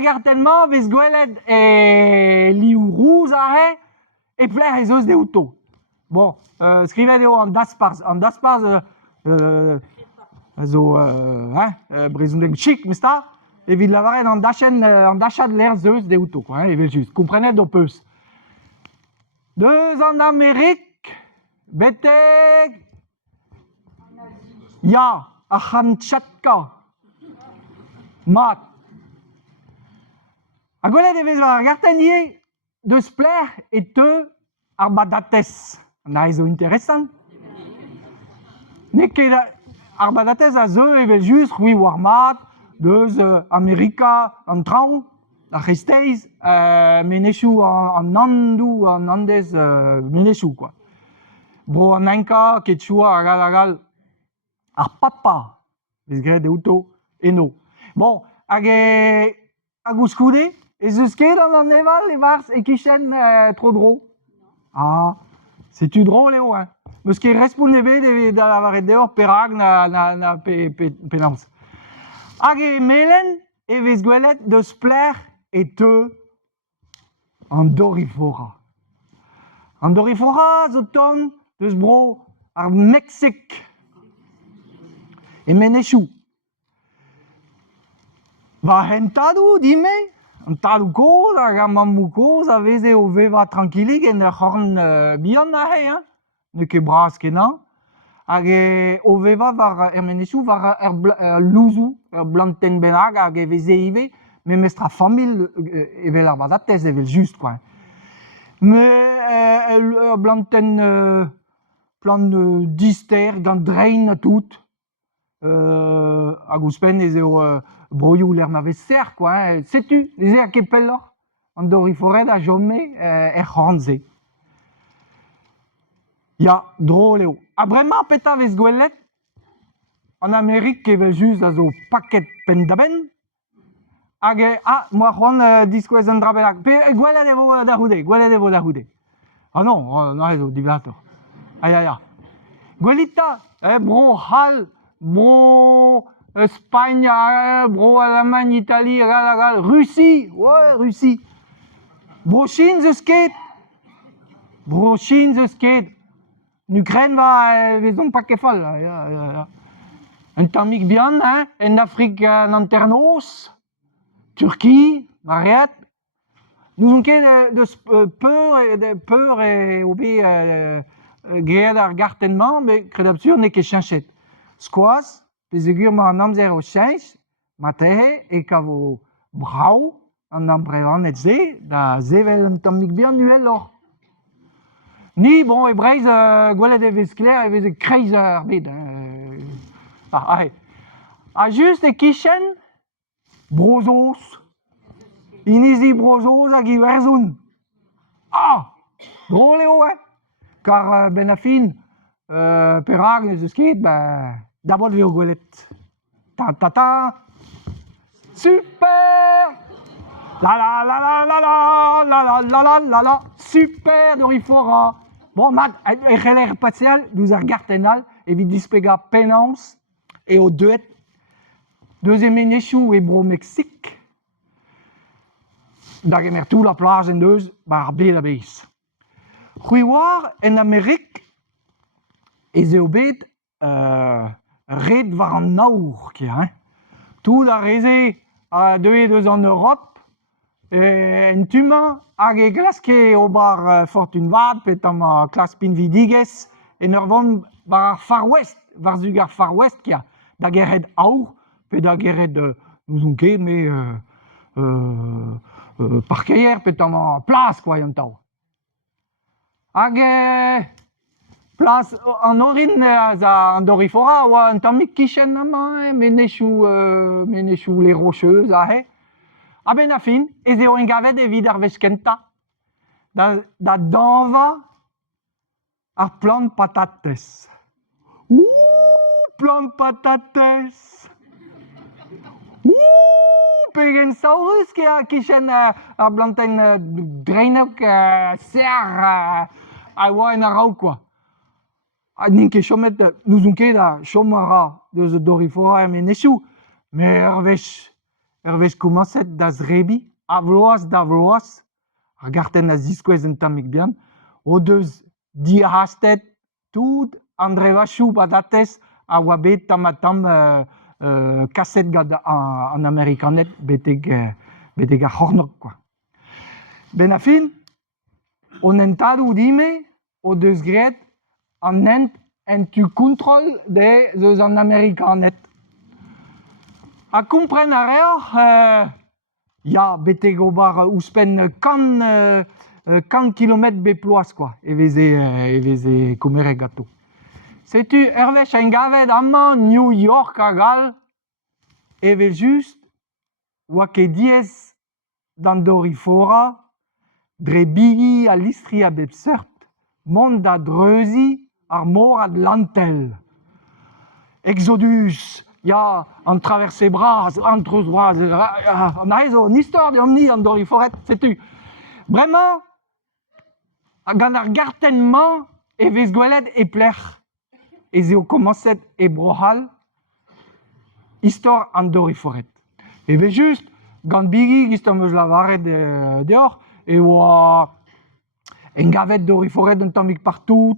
gartellement, vis gwelet e liou rouz ahe, e pler ez eus de outo. Bon, skrivet eo an daspars. An daspars, brezhoneg chik, mesta, evit lavaret an dachad l'er zeus de outo, quoi, evel just. Komprenet do peus. Deus an Amerik, betek, ya, a Kamtchatka, mat. A gwelet evez ar gartenier deus pler e teu ar badates. Na ezo interesant. Ne ket ar badates a zeu evel just c'hwi war mat, deus Amerika an traoù, a c'hesteiz, menechou an andou, an andez menechou, quoi. Bro an enka ket choua agal ar papa, vez graet de outo eno. Bon, hag ouzkoude, ez eus ket an eval e vars e kichen tro dro. Ah, setu drôle eo, hein. Meus ket respoun ebet da lavaret deoc'h perag na penans. Hag melen e vez gwelet deus pler e teu an dorifora. An dorifora zo ton deus bro ar Meksik e menechou. Va hentadou dime, an tadou koz hag ar mamou koz a veze o veva tranquillig en ur c'horn bihan ahe, hein. Ne ket bras kenan. Hag o veva var er menechou var er louzou, er blanten bennak hag e veze ive, me mestra famil evel ar badates evel just, quoi. Me blanten plan dister gant drein a tout, hag ouzpen ez eo broioù l'er ma vez ser, quoi. Setu, ez eo ket pelloc'h an doriforet a jome c'horn-se. Ya, drôle eo. A bremañ peta vez gwelet, an Amerik evel just a zo paket pendaben, hag moa c'hoant diskouez an dra bennak. Pe gwelet evo da c'houde. Ah non, na ezo, divator. Ya. Gwelita, bro hal, bro Spagna, bro Allemagne, Italie, Russie, ouais, Russie. Bro Chine zeus ket. L'Ukraine va vezon pa ket fall. Ya. Un tammig bihan, hein, en Afrik an ternos, Turquie, Mariette. Nous on ket deus peur e obe greet ar gartenman, me kred absur ne ket chinchet. Skoaz, pesegur ma an amzer o chinch, ma tehe e kavo brau, an amprevan et ze, da zevel un tammig bihan nuel or. Ni, bon, e breiz gwelet e vez kler e vez e kreiz ar bed. A just e kichen, brozos, inizi brozos hag i werzoun. Drôle eo, hein. Kar ben a fin, perag ne eus ket, d'abord veo gwelet. Ta. Super! La, super dorifora. Bon, mat, e c'heller patial, douz ar gartenal, evit dispega penans, e o deuet, deus e menechou e bro Meksik, da gemer tout la plage en deus, ar bel a bez. C'hwi war en Amerik, ez eo bet red war an naour, hein. Tout a reze a deus en Europe, en tumañ hag e glaske o bar Fortune Vat, petam a klas pinvidigez, en ur vont war ar Far West, war zug ar Far West kia, da gered aour, pe da gered nous on ket, me parkeier, petam a plas, quoi, yon tao. Hag plas an orin an dorifora, oa un tammig kichen amañ, menechou les rocheuses, ahe. A ben a fin, ez eo en gavet evit ar vez kenta, da danva ar plant patates. Plant patates! Pegen saurus ke a kichen ar blanten dreinak ser a oa en a rao, quoi. Nin ket chomet, nous on ket da chom a ra deus dorifora e menechou, me ur vez vez commencet das rebi, avloas, regarden as disquez en tamik bien, o deus dihastet tout andrevachou badates a oa bet tamatam kaset gad an amerikanet beteg a c'hornok, quoi. Ben a fin, on entadou dime, o deus gret an ent en tu control de zeus an amerikanet. A kompren a reoc'h, ya beteg obar ouspenn kan kilomet be ploaz, quoi, eveze komere gato. Setu ervech en gavet amañ New York a gal, evel just oa ket diez d'an dorifora, dre bigi a listri a bep seurt, mont da dreuzi ar mor Atlantel. Exodus, ya an traverse bras, an treuz bras, an a zo an istor de omni an doriforet, setu. Bremañ, gant ar gartenmañ e vez gwelet e plec'h. Ez eo komanset e brohal istor an doriforet. E vez just, gant bigi gist am eus lavaret deoc'h, e oa en gavet doriforet un tammig partout,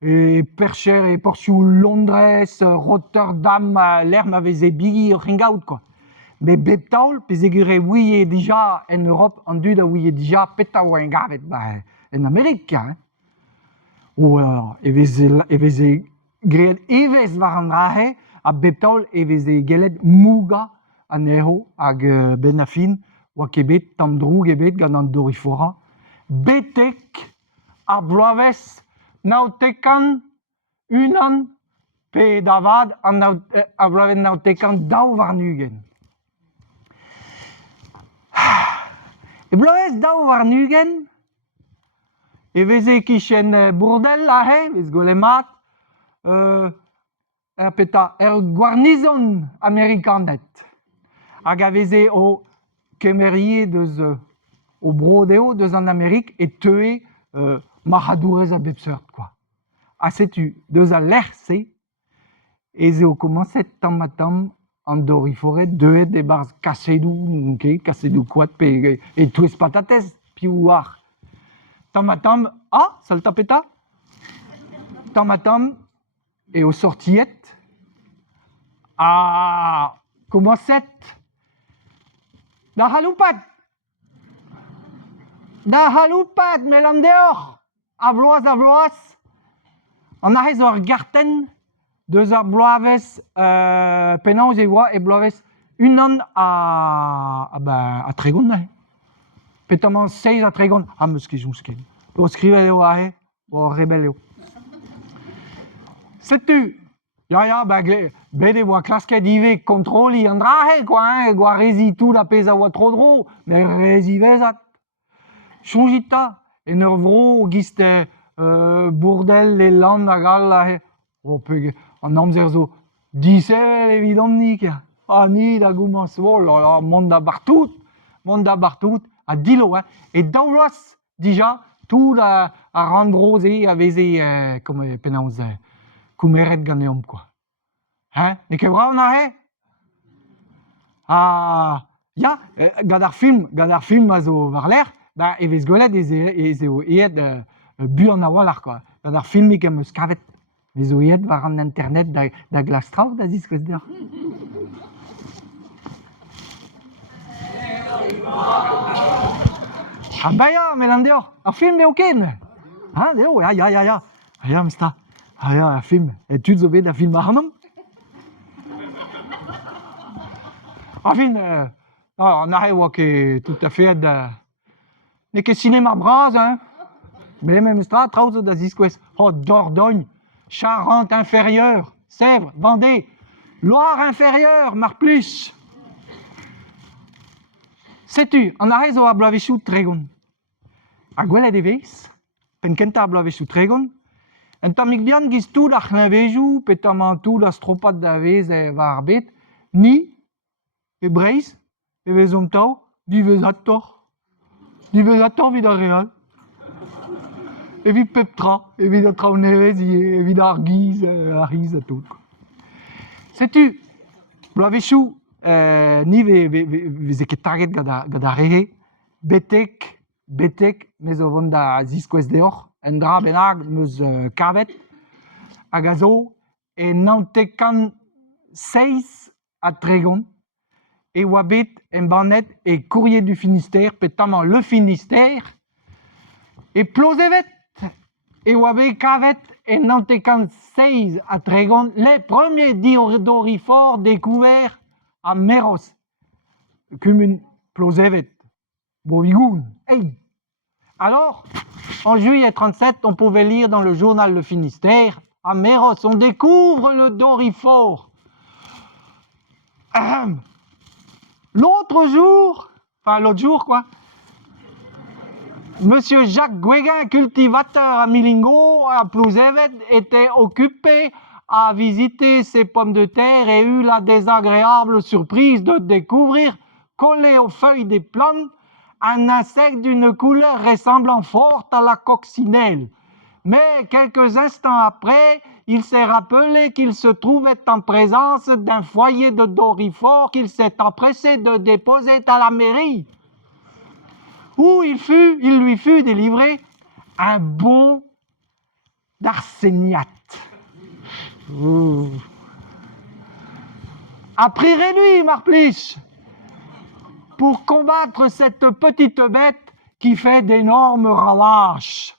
e percher e porzioù Londrez, Rotterdam, l'erm a veze bigi ur c'hengaout, quoi. Me bep taol, pezegure ouie dija en Europe, an dud a ouie dija peta oa en gavet en Amerik, hein. Ou eveze greet evez war an rahe, a bep taol eveze gelet mouga an ero hag ben a fin, oa kebet tam droug ebet gant an dorifora. Betek ar bloavezh naotekan unan pe davad ar bloavezh naotekan daou warnugen. E bloavezh daou warnugen, e veze kichen bourdel ahe, vez golemat, gwarnizon amerikanet. Hag a veze o kemerie deus o brodeo deus an Amerik e teue machadourez a bep seurt, quoi. A setu, deus a lerse, ez eo komanset tamatam an doriforet deuet e barz kasedou, kasedou koad pe e touez patatez, piou war. Tamatam, saltapeta, tamatam e o sortiet a komanset da haloupat, mel an deoc'h, a vloaz, an arrez ur garten deus ar bloavezh penaos e oa e bloavezh unan a tregon, petamañ 6 a tregon, meus ket jonsken. O skrivet eo ahe, o rebel eo. Setu, bet e oa klasket ive kontroli an drahe, quoi, goa rezi tout la pez a oa tro dro, me rezi vezat. Chonjita, en ur vro gist bourdel e land a gal ahe, an amzer zo, disevel evidon nik, ni da goumans, mont da bartout, a dilo, e daouloaz dija, tout a randroze a veze, penaos, koumeret gant eom, quoi. Ne ket brav ahe? Gant ar film a zo war l'er, e vez gwelet ez eo eet bu an a-walc'h, quoi. Gant ar filmik am eus kavet. Ez eo eet war an internet da glas traoù da ziskwez deoc'h. Ya, mel an deoc'h, ar film eo ken. Deo, ya, mesta. Ar film, et tud zo bet da film arnom. Ar fin, an ahe oa ket tout a fait ne ket sinema braz, me mestra traoù zo da ziskwez. Dordogne, Charente inférieure, Sèvres, Vendée, Loire inférieure, mar plij. Setu, an ahe zo a bloavezhioù tregon. A gwelet e vez, pen kenta a bloavezhioù tregon, en tammig bihan giz tout ar c'hleñvezhioù, petamañ tout a stropat da vez war bet, ni, e Breizh, e vez omtaou, divezator vid ar real. Evit pep tra, evit a traoù nevez, evit ar giz a tout. Setu, bloavezhioù ni ve zeketaget gada rehe, betek, mes o vont da ziskouez deoc'h, en dra bennak meus kavet, hag a zo, e nantekan 6 a tregont, e oa bet en bannet e Courrier du Finistère, petamañ le Finistère, e plozevet, e oa bet kavet en nantekan 6 a tregont, les premiers dorifores découverts à Meros. Kumun plozevet, bovigoun, hey. Alors, en juillet 37, on pouvait lire dans le journal Le Finistère, à Meros, on découvre le dorifore. L'autre jour, Monsieur Jacques Guéguin, cultivateur à Milingo, à Plouzevet, était occupé à visiter ses pommes de terre et eut la désagréable surprise de découvrir, collé aux feuilles des plantes, un insecte d'une couleur ressemblant fort à la coccinelle. Mais quelques instants après, il s'est rappelé qu'il se trouvait en présence d'un foyer de dorifores qu'il s'est empressé de déposer à la mairie, où il lui fut délivré un bon d'arseniate. À prix réduit, Marplich, pour combattre cette petite bête qui fait d'énormes ravages.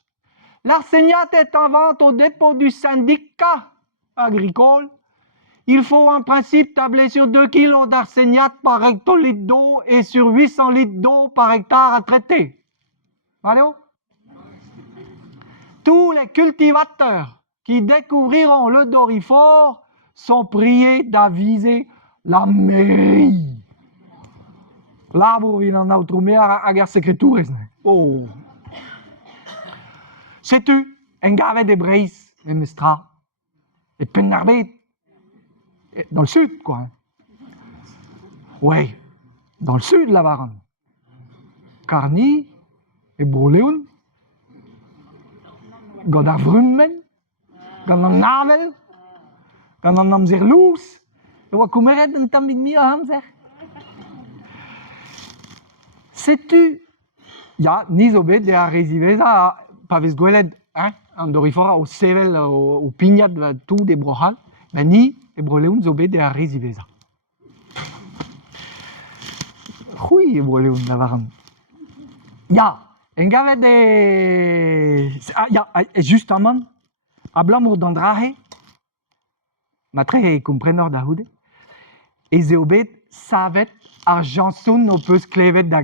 L'arseniate est en vente au dépôt du syndicat agricole. Il faut en principe tabler sur 2 kg d'arseniate par hectolitre d'eau et sur 800 litres d'eau par hectare à traiter. Allez? Tous les cultivateurs qui découvriront le dorifore sont priés d'aviser la mairie. L'arbre, il en a outrumé à la secrétaire. Oh! Sais-tu, un gavet de Breis, et Mestra, et Penarbet, dans le sud, quoi. Oui, dans le sud, la Varan. Carni, et Broleun, Godard Vrummen, Gandam Navel, Gandam Namzerlous, et Wakumeret, en Tambid Mia Hamzer. Sais-tu, ja, Nizobet, de Areziveza, Paves Gweled, hein, en dorifora, au Sevel, au Pignat, tout des Brohal, ben ni, et Broleun, Zobet, de Areziveza. Oui, e Broleun, la Varan. Ja, en gavet de... Ja, justement, a Blamour d'Andrahe, matre comprenor da Houde, et Zobet, savet, arjanson, no peus klevet da